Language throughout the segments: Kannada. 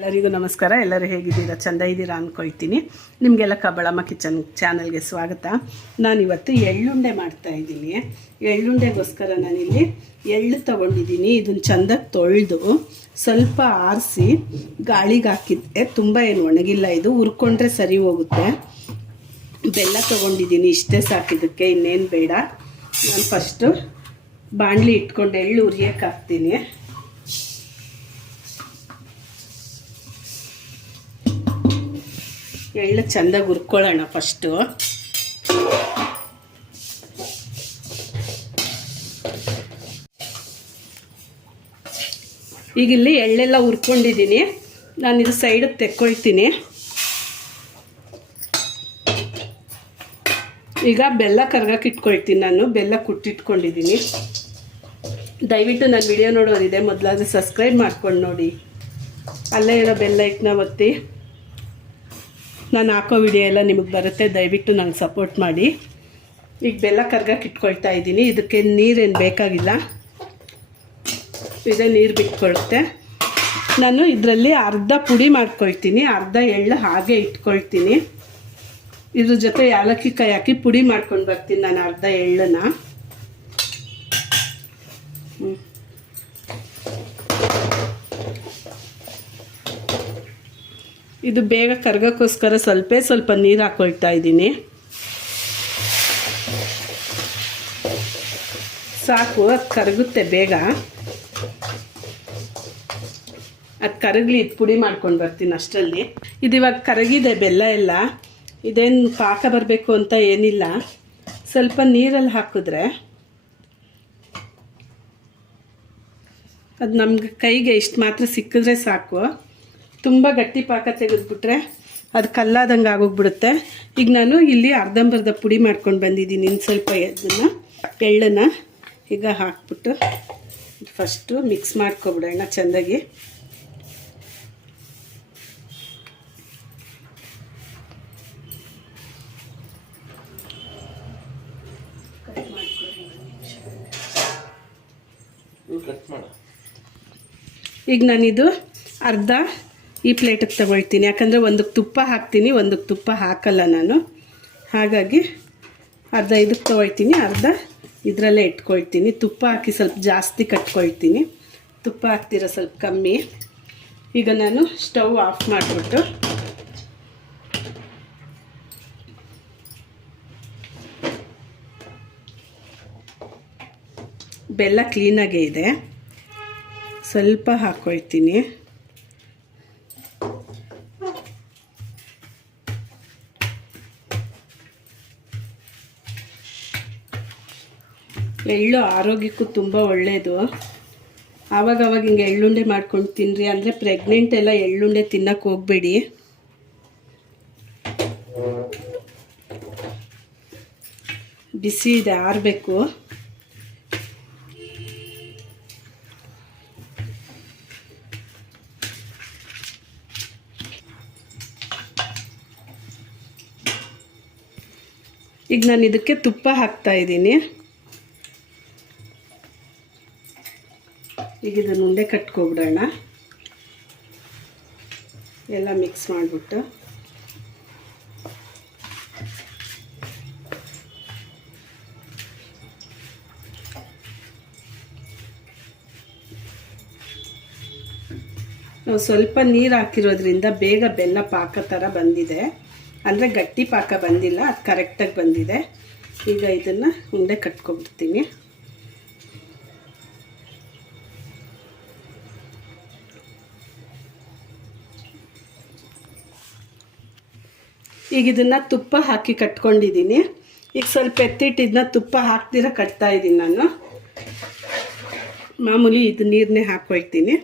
ಎಲ್ಲರಿಗೂ ನಮಸ್ಕಾರ. ಎಲ್ಲರೂ ಹೇಗಿದ್ದೀರಾ? ಚಂದ ಇದ್ದೀರಾ ಅಂದ್ಕೊಳ್ತೀನಿ ನಿಮಗೆಲ್ಲ ಕಬಳಮ್ಮ ಕಿಚನ್ ಚಾನಲ್ಗೆ ಸ್ವಾಗತ. ನಾನಿವತ್ತು ಎಳ್ಳುಂಡೆ ಮಾಡ್ತಾ ಇದ್ದೀನಿ. ಎಳ್ಳುಂಡೆಗೋಸ್ಕರ ನಾನಿಲ್ಲಿ ಎಳ್ಳು ತೊಗೊಂಡಿದ್ದೀನಿ. ಇದನ್ನು ಚಂದ ತೊಳೆದು ಸ್ವಲ್ಪ ಆರಿಸಿ ಗಾಳಿಗೆ ಹಾಕಿದ್ದೆ ತುಂಬ ಏನು ಒಣಗಿಲ್ಲ ಇದು. ಹುರ್ಕೊಂಡ್ರೆ ಸರಿ ಹೋಗುತ್ತೆ. ಬೆಲ್ಲ ತೊಗೊಂಡಿದ್ದೀನಿ. ಇಷ್ಟೇ ಸಾಕಿದ್ದಕ್ಕೆ ಇನ್ನೇನು ಬೇಡ. ನಾನು ಫಸ್ಟು ಬಾಣಲಿ ಇಟ್ಕೊಂಡು ಎಳ್ಳು ಉರಿಯೋಕೆ ಹಾಕ್ತೀನಿ. ಎಳ್ಳು ಚೆಂದಾಗಿ ಹುರ್ಕೊಳ್ಳೋಣ ಫಸ್ಟು ಈಗ ಇಲ್ಲಿ ಎಳ್ಳೆಲ್ಲ ಹುರ್ಕೊಂಡಿದ್ದೀನಿ. ನಾನು ಇದು ಸೈಡಿಗೆ ತೆಕ್ಕೊಳ್ತೀನಿ. ಈಗ ಬೆಲ್ಲ ಕರ್ಗಕ್ಕೆ ಇಟ್ಕೊಳ್ತೀನಿ ನಾನು. ಬೆಲ್ಲ ಕುಟ್ಟಿಟ್ಕೊಂಡಿದ್ದೀನಿ. ದಯವಿಟ್ಟು ನನ್ನ ವಿಡಿಯೋ ನೋಡೋರಿದೆ. ಮೊದಲಾದ್ರೆ ಸಬ್ಸ್ಕ್ರೈಬ್ ಮಾಡ್ಕೊಂಡು ನೋಡಿ. ಅಲ್ಲೇ ಇರೋ ಬೆಲ್ಲ ಹಿಟ್ಟನ್ನ ಒತ್ತಿ. ನಾನು ಹಾಕೋ ವಿಡಿಯೋ ಎಲ್ಲ ನಿಮಗೆ ಬರುತ್ತೆ, ದಯವಿಟ್ಟು ನಂಗೆ ಸಪೋರ್ಟ್ ಮಾಡಿ. ಈಗ ಬೆಲ್ಲ ಕರ್ಗಕ್ಕೆ ಇಟ್ಕೊಳ್ತಾ ಇದ್ದೀನಿ. ಇದಕ್ಕೆ ನೀರೇನು ಬೇಕಾಗಿಲ್ಲ. ಇದೇ ನೀರು ಬಿಟ್ಕೊಳುತ್ತೆ. ನಾನು ಇದರಲ್ಲಿ ಅರ್ಧ ಪುಡಿ ಮಾಡ್ಕೊಳ್ತೀನಿ. ಅರ್ಧ ಎಳ್ಳು ಹಾಗೆ ಇಟ್ಕೊಳ್ತೀನಿ. ಇದ್ರ ಜೊತೆ ಯಾಲಕ್ಕಿ ಕೈ ಹಾಕಿ ಪುಡಿ ಮಾಡ್ಕೊಂಡು ಬರ್ತೀನಿ ನಾನು ಅರ್ಧ ಎಳ್ಳನ್ನು. ಹ್ಮ್. ಇದು ಬೇಗ ಕರ್ಗಕ್ಕೋಸ್ಕರ ಸ್ವಲ್ಪ ಸ್ವಲ್ಪ ನೀರು ಹಾಕೊಳ್ತಾ ಇದ್ದೀನಿ. ಸಾಕು, ಅದು ಕರಗುತ್ತೆ ಬೇಗ. ಅದು ಕರಗಲಿ, ಇದು ಪುಡಿ ಮಾಡ್ಕೊಂಡು ಬರ್ತೀನಿ ಅಷ್ಟರಲ್ಲಿ. ಇದು ಇವಾಗ ಕರಗಿದೆ ಬೆಲ್ಲ ಎಲ್ಲ. ಇದೇನು ಪಾಕ ಬರಬೇಕು ಅಂತ ಏನಿಲ್ಲ. ಸ್ವಲ್ಪ ನೀರಲ್ಲಿ ಹಾಕಿದ್ರೆ ಅದು ನಮ್ಗೆ ಕೈಗೆ ಇಷ್ಟು ಮಾತ್ರ ಸಿಕ್ಕಿದ್ರೆ ಸಾಕು. ತುಂಬ ಗಟ್ಟಿ ಪಾಕ ತೆಗೆದ್ಬಿಟ್ರೆ ಅದು ಕಲ್ಲಾದಂಗೆ ಆಗೋಗ್ಬಿಡುತ್ತೆ. ಈಗ ನಾನು ಇಲ್ಲಿ ಅರ್ಧಂಬರ್ಧ ಪುಡಿ ಮಾಡ್ಕೊಂಡು ಬಂದಿದ್ದೀನಿ ಇನ್ನು ಸ್ವಲ್ಪ ಇದನ್ನು ಎಳ್ಳನ್ನು ಈಗ ಹಾಕ್ಬಿಟ್ಟು ಫಸ್ಟು ಮಿಕ್ಸ್ ಮಾಡ್ಕೊಬಿಡೋಣ ಚೆಂದಾಗಿ. ಈಗ ನಾನಿದು ಅರ್ಧ ಈ ಪ್ಲೇಟಿಗೆ ತಗೊಳ್ತೀನಿ. ಯಾಕಂದರೆ ಒಂದಕ್ಕೆ ತುಪ್ಪ ಹಾಕ್ತೀನಿ, ಒಂದಕ್ಕೆ ತುಪ್ಪ ಹಾಕಲ್ಲ ನಾನು. ಹಾಗಾಗಿ ಅರ್ಧ ಇದಕ್ಕೆ ತೊಗೊಳ್ತೀನಿ, ಅರ್ಧ ಇದರಲ್ಲೇ ಇಟ್ಕೊಳ್ತೀನಿ. ತುಪ್ಪ ಹಾಕಿ ಸ್ವಲ್ಪ ಜಾಸ್ತಿ ಕಟ್ಕೊಳ್ತೀನಿ. ತುಪ್ಪ ಹಾಕ್ತಿರೋ ಸ್ವಲ್ಪ ಕಮ್ಮಿ. ಈಗ ನಾನು ಸ್ಟವ್ ಆಫ್ ಮಾಡಿಬಿಟ್ಟು ಬೆಲ್ಲ ಕ್ಲೀನಾಗೇ ಇದೆ. ಸ್ವಲ್ಪ ಹಾಕ್ಕೊಳ್ತೀನಿ ಎಳ್ಳು ಆರೋಗ್ಯಕ್ಕೂ ತುಂಬ ಒಳ್ಳೆಯದು ಆವಾಗವಾಗ ಹಿಂಗೆ ಎಳ್ಳುಂಡೆ ಮಾಡ್ಕೊಂಡು ತಿನ್ನಿರಿ ಅಂದರೆ ಪ್ರೆಗ್ನೆಂಟ್ ಎಲ್ಲ ಎಳ್ಳುಂಡೆ ತಿನ್ನಕ್ಕೆ ಹೋಗಬೇಡಿ. ಬಿಸಿ ಇದೆ, ಆರಬೇಕು. ಈಗ ನಾನು ಇದಕ್ಕೆ ತುಪ್ಪ ಹಾಕ್ತಾ ಇದ್ದೀನಿ. ಈಗ ಇದನ್ನು ಉಂಡೆ ಕಟ್ಕೊಬಿಡೋಣ. ಎಲ್ಲ ಮಿಕ್ಸ್ ಮಾಡಿಬಿಟ್ಟು. ನಾವು ಸ್ವಲ್ಪ ನೀರು ಹಾಕಿರೋದ್ರಿಂದ ಬೇಗ ಬೆಲ್ಲ ಪಾಕ ಥರ ಬಂದಿದೆ. ಅಂದರೆ ಗಟ್ಟಿ ಪಾಕ ಬಂದಿಲ್ಲ, ಅದು ಕರೆಕ್ಟಾಗಿ ಬಂದಿದೆ. ಈಗ ಇದನ್ನು ಉಂಡೆ ಕಟ್ಕೊಬಿಡ್ತೀನಿ. ಈಗ ಇದನ್ನು ತುಪ್ಪ ಹಾಕಿ ಕಟ್ಕೊಂಡಿದ್ದೀನಿ. ಈಗ ಸ್ವಲ್ಪ ಎತ್ತಿಟ್ಟು ತುಪ್ಪ ಹಾಕ್ದಿರ ಕಟ್ತಾ ಇದ್ದೀನಿ ನಾನು. ಮಾಮೂಲಿ ಇದು ನೀರನ್ನೇ ಹಾಕ್ಕೊಳ್ತೀನಿ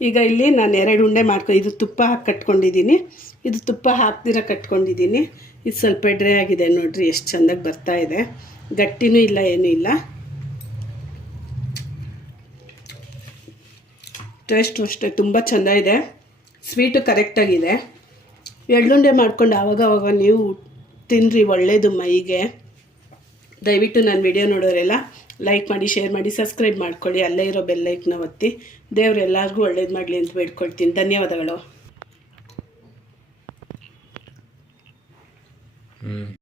ಈಗ ಇಲ್ಲಿ ನಾನು ಎರಡು ಉಂಡೆ ಮಾಡ್ಕೊ ಇದು ತುಪ್ಪ ಹಾಕಿ ಕಟ್ಕೊಂಡಿದ್ದೀನಿ. ಇದು ತುಪ್ಪ ಹಾಕ್ದಿರ ಕಟ್ಕೊಂಡಿದ್ದೀನಿ. ಇದು ಸ್ವಲ್ಪ ಡ್ರೈ ಆಗಿದೆ ನೋಡಿರಿ, ಎಷ್ಟು ಚೆಂದಾಗಿ ಬರ್ತಾ ಇದೆ. ಗಟ್ಟಿನೂ ಇಲ್ಲ, ಏನೂ ಇಲ್ಲ. ಟೇಸ್ಟ್ ಅಷ್ಟೇ, ತುಂಬ ಚೆಂದ ಇದೆ ಸ್ವೀಟು ಕರೆಕ್ಟಾಗಿದೆ ಎಳ್ಳುಂಡೆ ಮಾಡ್ಕೊಂಡು ಆವಾಗ ನೀವು ತಿನ್ನಿರಿ ಒಳ್ಳೆಯದು ಮೈಗೆ. ದಯವಿಟ್ಟು ನಾನು ವಿಡಿಯೋ ನೋಡೋರೆಲ್ಲ ಲೈಕ್ ಮಾಡಿ ಶೇರ್ ಮಾಡಿ ಸಬ್ಸ್ಕ್ರೈಬ್ ಮಾಡ್ಕೊಳ್ಳಿ. ಅಲ್ಲೇ ಇರೋ ಬೆಲ್ಲೈಕ್ನ ಒತ್ತಿ. ದೇವ್ರು ಎಲ್ಲರಿಗೂ ಒಳ್ಳೇದು ಮಾಡಲಿ ಅಂತ ಬೇಡ್ಕೊಳ್ತೀನಿ. ಧನ್ಯವಾದಗಳು.